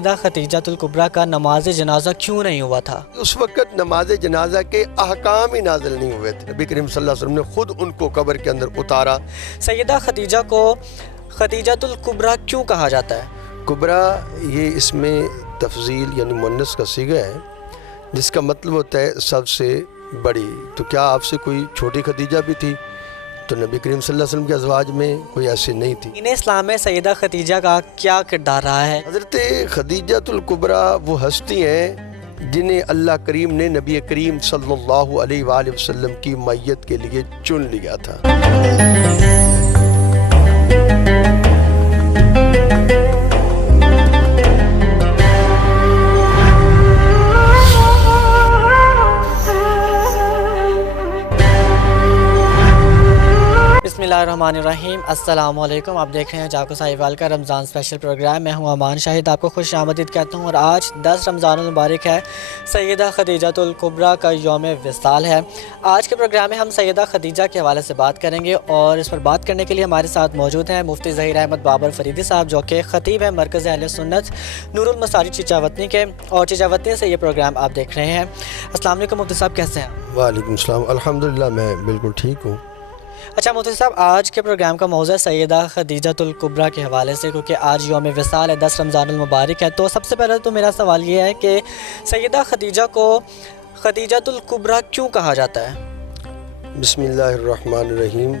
سیدہ خدیجہ الکبریٰ کا نماز جنازہ کیوں نہیں ہوا تھا؟ اس وقت نماز جنازہ کے احکام ہی نازل نہیں ہوئے تھے۔ نبی کریم صلی اللہ علیہ وسلم نے خود ان کو قبر کے اندر اتارا۔ سیدہ خدیجہ کو خدیجہ الکبریٰ کیوں کہا جاتا ہے؟ کبریٰ یہ اس میں تفضیل یعنی مؤنث کا صیغہ ہے، جس کا مطلب ہوتا ہے سب سے بڑی۔ تو کیا آپ سے کوئی چھوٹی خدیجہ بھی تھی؟ تو نبی کریم صلی اللہ علیہ وسلم کے ازواج میں کوئی ایسی نہیں تھی۔ دین اسلام میں سیدہ خدیجہ کا کیا کردار رہا ہے؟ حضرت خدیجہ الکبریٰ وہ ہستی ہیں جنہیں اللہ کریم نے نبی کریم صلی اللہ علیہ وآلہ وسلم کی معیت کے لیے چن لیا تھا۔ بسم اللہ الرحمن الرحیم، السلام علیکم۔ آپ دیکھ رہے ہیں جاکو ساہیوال کا رمضان اسپیشل پروگرام۔ میں ہوں امان شاہد، آپ کو خوش آمدید کہتا ہوں۔ اور آج 10 رمضان المبارک ہے، سیدہ خدیجہ الکبریٰ کا یوم وصال ہے۔ آج کے پروگرام میں ہم سیدہ خدیجہ کے حوالے سے بات کریں گے، اور اس پر بات کرنے کے لیے ہمارے ساتھ موجود ہیں مفتی ظہیر احمد بابر فریدی صاحب، جو کہ خطیب ہیں مرکز اہل سنت نور المساجد چیچا وطنی کے، اور چیچا وطنی سے یہ پروگرام آپ دیکھ رہے ہیں۔ السلام علیکم مفتی صاحب، کیسے ہیں؟ وعلیکم السلام، الحمدللہ میں بالکل ٹھیک ہوں۔ اچھا مفتی صاحب، آج کے پروگرام کا موضوع ہے سیدہ خدیجہ الکبریٰ کے حوالے سے، کیونکہ آج یوم وصال ہے، 10 رمضان المبارک ہے۔ تو سب سے پہلے تو میرا سوال یہ ہے کہ سیدہ خدیجہ کو خدیجہ الکبریٰ کیوں کہا جاتا ہے؟ بسم اللہ الرحمن الرحیم۔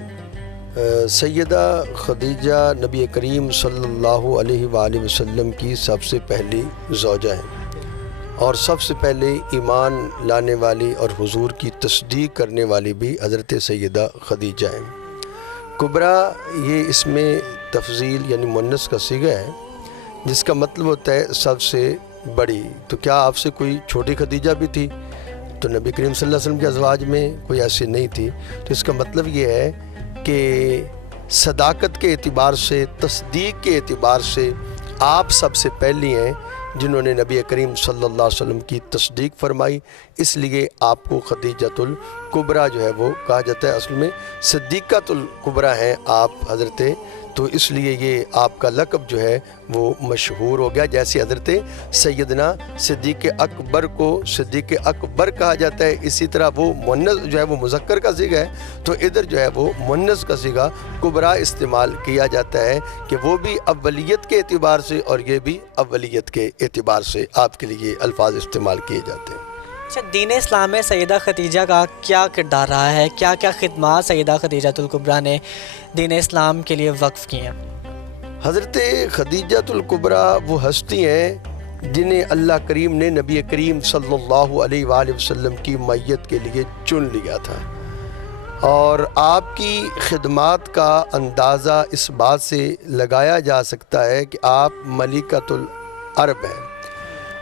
سیدہ خدیجہ نبی کریم صلی اللہ علیہ وآلہ وسلم کی سب سے پہلی زوجہ ہیں، اور سب سے پہلے ایمان لانے والی اور حضور کی تصدیق کرنے والی بھی حضرت سیدہ خدیجہ ہیں۔ کبریٰ یہ اس میں تفضیل یعنی مؤنث کا صیغہ ہے، جس کا مطلب ہوتا ہے سب سے بڑی۔ تو کیا آپ سے کوئی چھوٹی خدیجہ بھی تھی؟ تو نبی کریم صلی اللہ علیہ وسلم کے ازواج میں کوئی ایسی نہیں تھی۔ تو اس کا مطلب یہ ہے کہ صداقت کے اعتبار سے، تصدیق کے اعتبار سے آپ سب سے پہلی ہیں جنہوں نے نبی کریم صلی اللہ علیہ وسلم کی تصدیق فرمائی، اس لیے آپ کو خدیجہ الکبریٰ جو ہے وہ کہا جاتا ہے۔ اصل میں صدیقۃ الکبریٰ ہیں آپ حضرت، تو اس لیے یہ آپ کا لقب جو ہے وہ مشہور ہو گیا۔ جیسے حضرت سیدنا صدیق اکبر کو صدیق اکبر کہا جاتا ہے، اسی طرح وہ مؤنث جو ہے وہ مذکر کا صیغہ ہے، تو ادھر جو ہے وہ مؤنث کا صیغہ کبریٰ استعمال کیا جاتا ہے، کہ وہ بھی اولیت کے اعتبار سے اور یہ بھی اولیت کے اعتبار سے آپ کے لیے الفاظ استعمال کیے جاتے ہیں۔ اچھا، دین اسلام میں سیدہ خدیجہ کا کیا کردار رہا ہے؟ کیا کیا خدمات سیدہ خدیجہ الکبریٰ نے دین اسلام کے لیے وقف کی ہیں؟ حضرت خدیجہ الکبریٰ وہ ہستی ہیں جنہیں اللہ کریم نے نبی کریم صلی اللہ علیہ وآلہ وسلم کی معیت کے لیے چن لیا تھا، اور آپ کی خدمات کا اندازہ اس بات سے لگایا جا سکتا ہے کہ آپ ملکۃ العرب ہیں،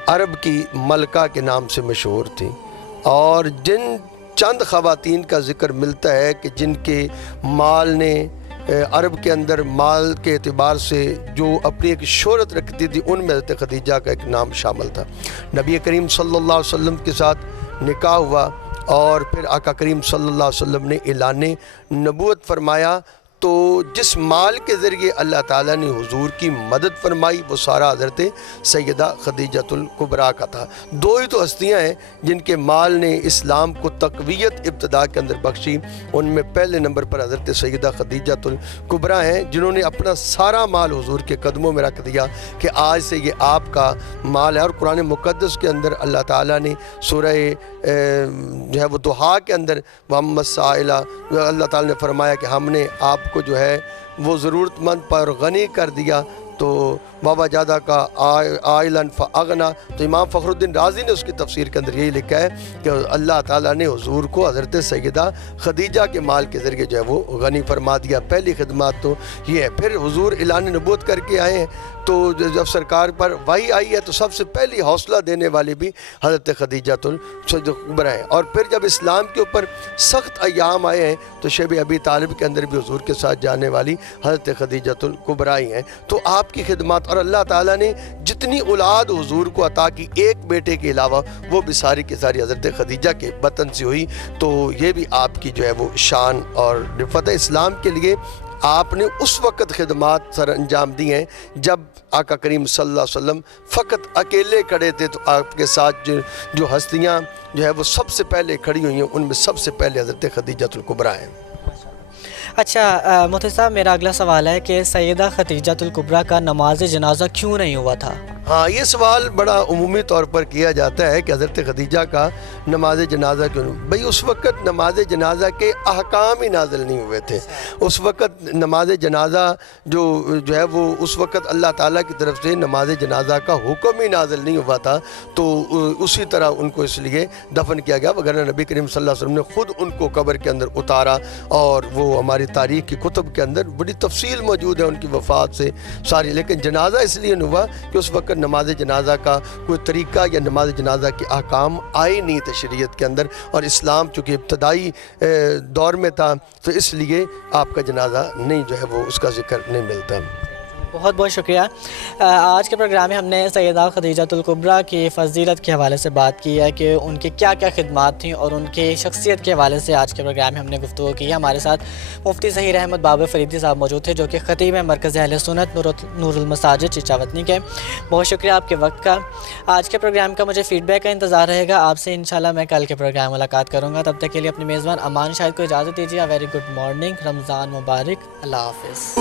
عرب کی ملکہ کے نام سے مشہور تھیں، اور جن چند خواتین کا ذکر ملتا ہے کہ جن کے مال نے عرب کے اندر مال کے اعتبار سے جو اپنی ایک شہرت رکھتی تھی، ان میں حضرت خدیجہ کا ایک نام شامل تھا۔ نبی کریم صلی اللہ علیہ وسلم کے ساتھ نکاح ہوا، اور پھر آقا کریم صلی اللہ علیہ وسلم نے اعلان نبوت فرمایا، تو جس مال کے ذریعے اللہ تعالیٰ نے حضور کی مدد فرمائی وہ سارا حضرت سیدہ خدیجہ الکبریٰ کا تھا۔ دو ہی تو ہستیاں ہیں جن کے مال نے اسلام کو تقویت ابتدا کے اندر بخشی، ان میں پہلے نمبر پر حضرت سیدہ خدیجہ الکبریٰ ہیں، جنہوں نے اپنا سارا مال حضور کے قدموں میں رکھ دیا کہ آج سے یہ آپ کا مال ہے۔ اور قرآن مقدس کے اندر اللہ تعالیٰ نے سورہ جو ہے وہ دہا کے اندر محمد سائلہ اللہ تعالیٰ نے فرمایا کہ ہم نے آپ کو جو ہے وہ ضرورت مند پر غنی کر دیا، تو بابا جادہ کا آئلن فاغنا۔ تو امام فخر الدین رازی نے اس کی تفسیر کے اندر یہی لکھا ہے کہ اللہ تعالیٰ نے حضور کو حضرت سیدہ خدیجہ کے مال کے ذریعے جو ہے وہ غنی فرما دیا۔ پہلی خدمات تو یہ ہے۔ پھر حضور اعلان نبوت کر کے آئے ہیں، تو جب سرکار پر وحی آئی ہے تو سب سے پہلی حوصلہ دینے والی بھی حضرت خدیجہ الکبریٰ ہیں۔ اور پھر جب اسلام کے اوپر سخت ایام آئے ہیں تو شیب ابی طالب کے اندر بھی حضور کے ساتھ جانے والی حضرت خدیجہ الکبریٰ ہی ہیں۔ تو آپ کی خدمات، اور اللہ تعالیٰ نے جتنی اولاد حضور کو عطا کی ایک بیٹے کے علاوہ، وہ بھی ساری کی ساری حضرت خدیجہ کے بطن سے ہوئی، تو یہ بھی آپ کی جو ہے وہ شان اور رفعت اسلام کے لیے آپ نے اس وقت خدمات سر انجام دی ہیں جب آقا کریم صلی اللہ علیہ وسلم فقط اکیلے کھڑے تھے، تو آپ کے ساتھ جو ہستیاں جو ہے وہ سب سے پہلے کھڑی ہوئی ہیں، ان میں سب سے پہلے حضرت خدیجۃ الکبریٰ ہیں۔ اچھا مفتی صاحب، میرا اگلا سوال ہے کہ سیدہ خدیجۃ الکبریٰ کا نماز جنازہ کیوں نہیں ہوا تھا؟ ہاں، یہ سوال بڑا عمومی طور پر کیا جاتا ہے کہ حضرت خدیجہ کا نماز جنازہ کیوں نہیں؟ بھئی اس وقت نماز جنازہ کے احکام ہی نازل نہیں ہوئے تھے۔ اس وقت نماز جنازہ جو ہے وہ اس وقت اللہ تعالیٰ کی طرف سے نماز جنازہ کا حکم ہی نازل نہیں ہوا تھا، تو اسی طرح ان کو اس لیے دفن کیا گیا، وگرنہ نبی کریم صلی اللہ علیہ وسلم نے خود ان کو قبر کے اندر اتارا، اور وہ ہماری تاریخ کی کتب کے اندر بڑی تفصیل موجود ہے ان کی وفات سے ساری۔ لیکن جنازہ اس لیے نہیں ہوا کہ اس وقت نماز جنازہ کا کوئی طریقہ یا نماز جنازہ کے احکام آئے نہیں تھے شریعت کے اندر، اور اسلام چونکہ ابتدائی دور میں تھا تو اس لیے آپ کا جنازہ نہیں جو ہے وہ اس کا ذکر نہیں ملتا۔ بہت بہت شکریہ۔ آج کے پروگرام میں ہم نے سیدہ خدیجۃ الکبریٰ کی فضیلت کے حوالے سے بات کی ہے کہ ان کی کیا کیا خدمات تھیں، اور ان کی شخصیت کے حوالے سے آج کے پروگرام میں ہم نے گفتگو کی ہے۔ ہمارے ساتھ مفتی ظہیر احمد بابر فریدی صاحب موجود تھے، جو کہ خطیب ہیں مرکز اہل سنت نور المساجد چچاوطنی کے۔ بہت شکریہ آپ کے وقت کا۔ آج کے پروگرام کا مجھے فیڈ بیک کا انتظار رہے گا آپ سے، انشاءاللہ میں کل کے پروگرام ملاقات کروں گا۔ تب تک کے لیے اپنے میزبان امان شاہد کو اجازت دیجیے۔ ویری گڈ مارننگ، رمضان مبارک، اللہ حافظ۔